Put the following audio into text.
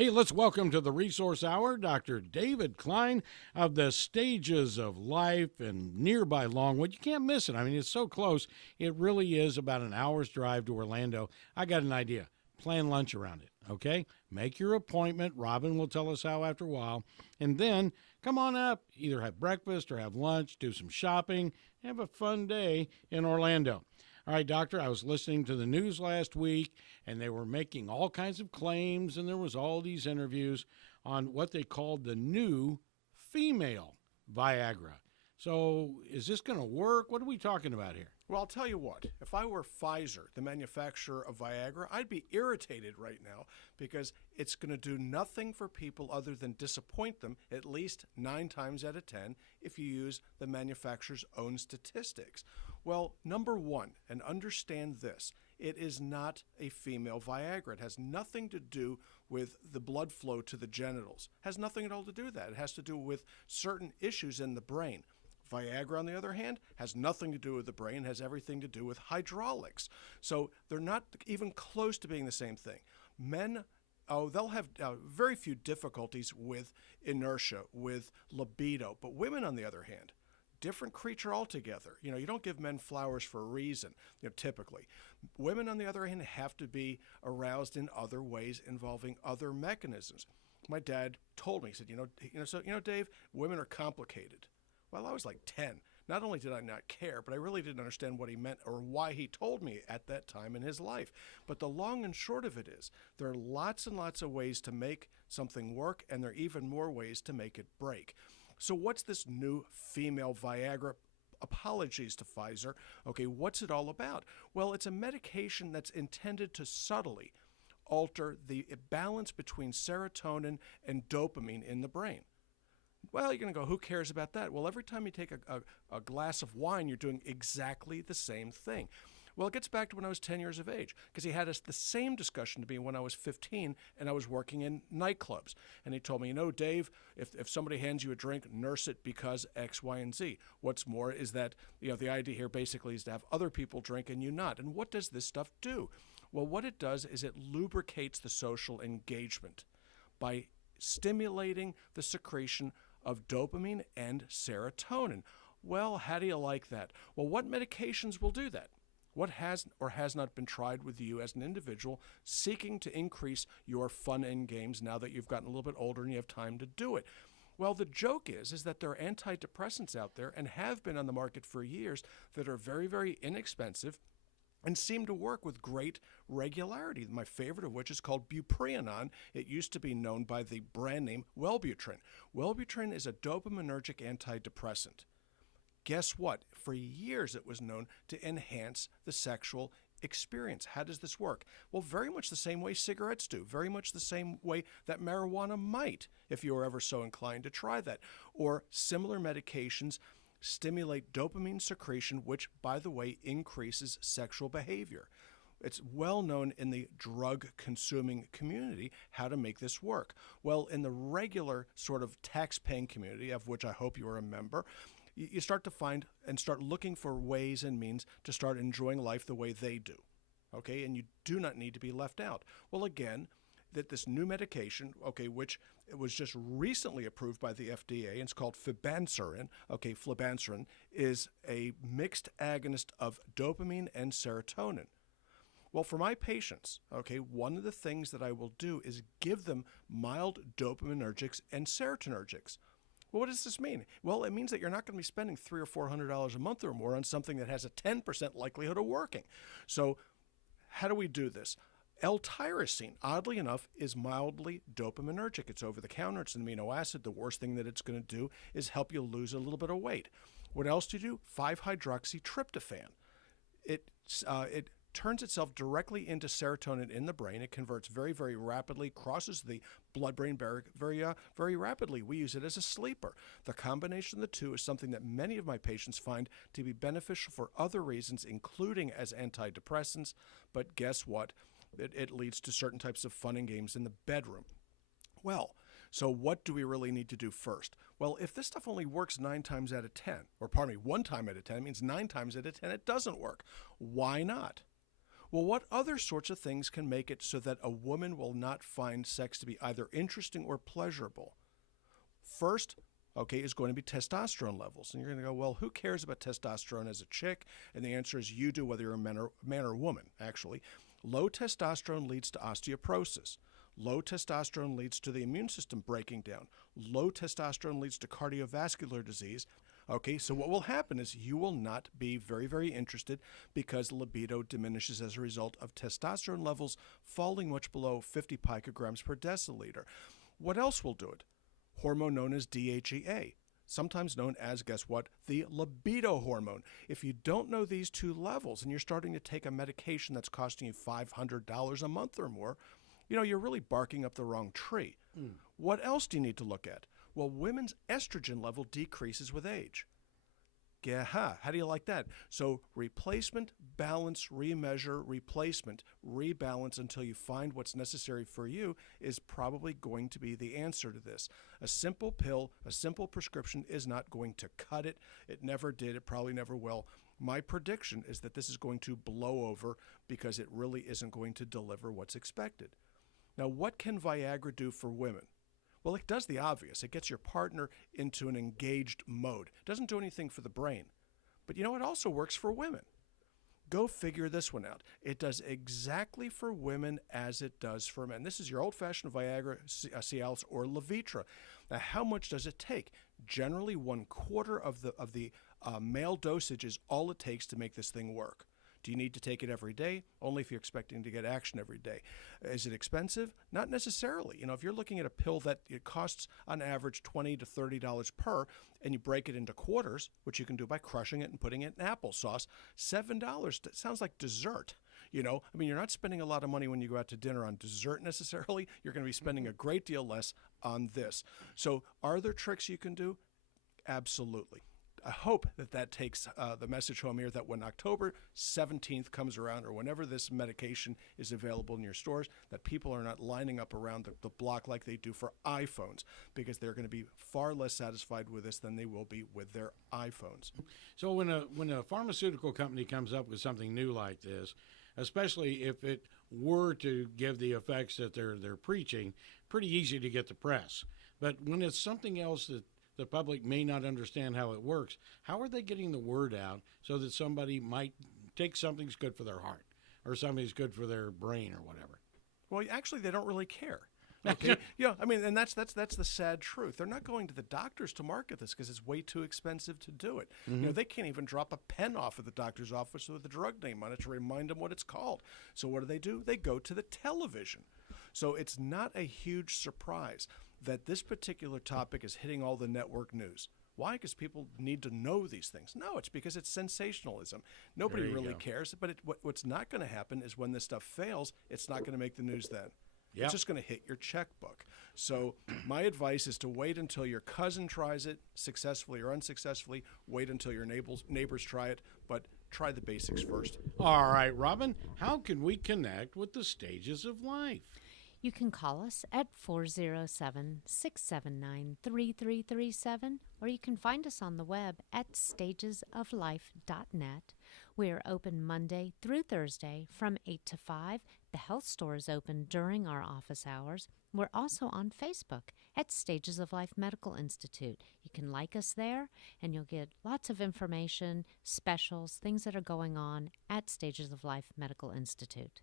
Hey, let's welcome to the Resource Hour Dr. David Klein of the Stages of Life in nearby Longwood. You can't miss it. I mean, it's so close. It really is about an hour's drive to Orlando. I got an idea. Plan lunch around it, okay? Make your appointment. Robin will tell us how after a while. And then come on up, either have breakfast or have lunch, do some shopping, have a fun day in Orlando. All right, doctor, I was listening to the news last week, and they were making all kinds of claims, and there was all these interviews on what they called the new female Viagra. So is this going to work? What are we talking about here? Well, I'll tell you what. If I were Pfizer, the manufacturer of Viagra, I'd be irritated right now because it's going to do nothing for people other than disappoint them at least 9 times out of 10 if you use the manufacturer's own statistics. Well, number one, and understand this, it is not a female Viagra. It has nothing to do with the blood flow to the genitals. It has nothing at all to do with that. It has to do with certain issues in the brain. Viagra, on the other hand, has nothing to do with the brain, has everything to do with hydraulics. So they're not even close to being the same thing. Men, they'll have very few difficulties with inertia, with libido. But women, on the other hand, different creature altogether. You know, you don't give men flowers for a reason, typically. Women, on the other hand, have to be aroused in other ways involving other mechanisms. My dad told me, he said, Dave, women are complicated. Well, I was like 10. Not only did I not care, but I really didn't understand what he meant or why he told me at that time in his life. But the long and short of it is, there are lots and lots of ways to make something work, and there are even more ways to make it break. So what's this new female Viagra? Apologies to Pfizer. Okay, what's it all about? Well, it's a medication that's intended to subtly alter the balance between serotonin and dopamine in the brain. Well, you're going to go, who cares about that? Well, every time you take a glass of wine, you're doing exactly the same thing. Well, it gets back to when I was 10 years of age, because he had the same discussion to me when I was 15 and I was working in nightclubs. And he told me, Dave, if somebody hands you a drink, nurse it because X, Y, and Z. What's more is that, the idea here basically is to have other people drink and you not. And what does this stuff do? Well, what it does is it lubricates the social engagement by stimulating the secretion of dopamine and serotonin. Well, how do you like that? Well, what medications will do that? What has or has not been tried with you as an individual seeking to increase your fun and games now that you've gotten a little bit older and you have time to do it? Well, the joke is that there are antidepressants out there and have been on the market for years that are very, very inexpensive and seem to work with great regularity. My favorite of which is called buprenorphine. It used to be known by the brand name Wellbutrin. Wellbutrin is a dopaminergic antidepressant. Guess what? For years it was known to enhance the sexual experience. How does this work? Well, very much the same way cigarettes do, very much the same way that marijuana might, if you were ever so inclined to try that. Or similar medications stimulate dopamine secretion, which, by the way, increases sexual behavior. It's well known in the drug-consuming community how to make this work. Well, in the regular sort of tax-paying community, of which I hope you are a member, you start to find and start looking for ways and means to start enjoying life the way they do. Okay, and you do not need to be left out. Well, again, that this new medication, okay, which it was just recently approved by the FDA, and it's called flibanserin. Okay, flibanserin is a mixed agonist of dopamine and serotonin. Well, for my patients, okay, one of the things that I will do is give them mild dopaminergics and serotonergics. Well, what does this mean? Well, it means that you're not going to be spending $300 or $400 a month or more on something that has a 10% likelihood of working. So how do we do this? L-tyrosine, oddly enough, is mildly dopaminergic. It's over the counter. It's an amino acid. The worst thing that it's going to do is help you lose a little bit of weight. What else do you do? 5-hydroxytryptophan. It turns itself directly into serotonin in the brain. It converts very, very rapidly, crosses the blood-brain barrier very rapidly. We use it as a sleeper. The combination of the two is something that many of my patients find to be beneficial for other reasons, including as antidepressants. But guess what? It leads to certain types of fun and games in the bedroom. Well, so what do we really need to do first? Well, if this stuff only works 9 times out of 10, or pardon me, 1 time out of 10, it means 9 times out of 10 it doesn't work. Why not? Well, what other sorts of things can make it so that a woman will not find sex to be either interesting or pleasurable? First, okay, is going to be testosterone levels. And you're going to go, well, who cares about testosterone as a chick? And the answer is you do, whether you're a man or woman, actually. Low testosterone leads to osteoporosis. Low testosterone leads to the immune system breaking down. Low testosterone leads to cardiovascular disease. Okay, so what will happen is you will not be very, very interested because libido diminishes as a result of testosterone levels falling much below 50 picograms per deciliter. What else will do it? Hormone known as DHEA, sometimes known as, guess what, the libido hormone. If you don't know these two levels and you're starting to take a medication that's costing you $500 a month or more, you're really barking up the wrong tree. What else do you need to look at? Well, women's estrogen level decreases with age. Yeah, how do you like that? So replacement, balance, remeasure, replacement, rebalance until you find what's necessary for you is probably going to be the answer to this. A simple pill, a simple prescription is not going to cut it. It never did. It probably never will. My prediction is that this is going to blow over because it really isn't going to deliver what's expected. Now, what can Viagra do for women? Well, it does the obvious. It gets your partner into an engaged mode. It doesn't do anything for the brain. But it also works for women. Go figure this one out. It does exactly for women as it does for men. This is your old-fashioned Viagra, Cialis, or Levitra. Now, how much does it take? Generally, 1/4 of the male dosage is all it takes to make this thing work. Do you need to take it every day? Only if you're expecting to get action every day. Is it expensive? Not necessarily. If you're looking at a pill that it costs on average $20 to $30 per, and you break it into quarters, which you can do by crushing it and putting it in applesauce, $7 sounds like dessert. You're not spending a lot of money when you go out to dinner on dessert necessarily. You're going to be spending a great deal less on this. So are there tricks you can do? Absolutely. I hope that takes the message home here that when October 17th comes around, or whenever this medication is available in your stores, that people are not lining up around the block like they do for iPhones, because they're going to be far less satisfied with this than they will be with their iPhones. So when a pharmaceutical company comes up with something new like this, especially if it were to give the effects that they're preaching, pretty easy to get the press. But when it's something else that the public may not understand how it works, how are they getting the word out so that somebody might take something's good for their heart or something's good for their brain or whatever? Well, actually, they don't really care. Okay. And that's the sad truth. They're not going to the doctors to market this because it's way too expensive to do it. Mm-hmm. They can't even drop a pen off at the doctor's office with the drug name on it to remind them what it's called. So what do? They go to the television. So it's not a huge surprise that this particular topic is hitting all the network news. Why? Because people need to know these things. No, it's because it's sensationalism. Nobody really cares. But what's not going to happen is when this stuff fails, it's not going to make the news then. Yep. It's just going to hit your checkbook. So my advice is to wait until your cousin tries it, successfully or unsuccessfully. Wait until your neighbors try it, but try the basics first. All right, Robin, how can we connect with the stages of life? You can call us at 407-679-3337, or you can find us on the web at stagesoflife.net. We are open Monday through Thursday from 8 to 5. The health store is open during our office hours. We're also on Facebook at Stages of Life Medical Institute. You can like us there, and you'll get lots of information, specials, things that are going on at Stages of Life Medical Institute.